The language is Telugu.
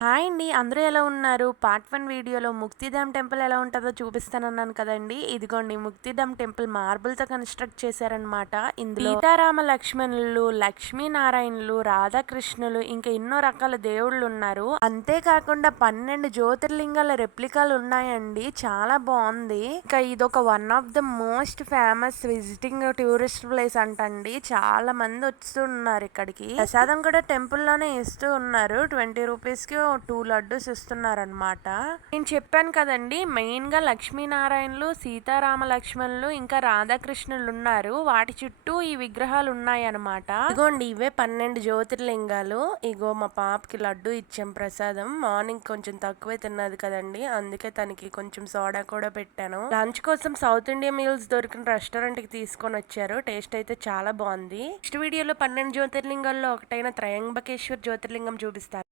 హాయ్ అండి. అందరూ ఎలా ఉన్నారు? పార్ట్ 1 వీడియోలో ముక్తిధామ్ టెంపుల్ ఎలా ఉంటదో చూపిస్తానన్నాను కదండీ! ఇదిగోండి ముక్తిధామ్ టెంపుల్ మార్బుల్‌తో కన్‌స్ట్రక్ట్ చేశారనమాట. ఇందులో సీతారామ లక్ష్మణులు, లక్ష్మీనారాయణులు, రాధాకృష్ణులు ఇంకా ఎన్నో రకాల దేవుళ్ళున్నారు. అంతేకాకుండా 12 జ్యోతిర్లింగాల రెప్లికాలు ఉన్నాయండి. చాలా బావుంది. ఇంకా ఇదొక one of the most famous visiting tourist place అంటండి. చాలా మంది వస్తున్నారు ఇక్కడికి. ప్రసాదం కూడా టెంపుల్‌లోనే ఇస్తూ ఉన్నారు. 20 రూపీస్‌కి 2 లడ్డూస్ ఇస్తున్నారనమాట. నేను చెప్పాను కదండి మెయిన్‌గా లక్ష్మీనారాయణులు, సీతారామ లక్ష్మణులు ఇంకా రాధాకృష్ణులు ఉన్నారు. వాటి చుట్టూ ఈ విగ్రహాలు ఉన్నాయన్నమాట. ఇదిగోండి ఇవే 12 జ్యోతిర్లింగాలు. ఇగో మా పాపకి లడ్డు ఇచ్చాం ప్రసాదం. మార్నింగ్ కొంచెం తక్కువే తిన్నది కదండి. అందుకే తనకి కొంచెం సోడా కూడా పెట్టాను. లంచ్ కోసం సౌత్ ఇండియా మీల్స్ దొరికిన రెస్టారెంట్ కి తీసుకొని వచ్చారు. టేస్ట్ అయితే చాలా బాగుంది. నెక్స్ట్ వీడియోలో 12 జ్యోతిర్లింగాల్లో ఒకటైన త్రయంబకేశ్వర్ జ్యోతిర్లింగం చూపిస్తారు.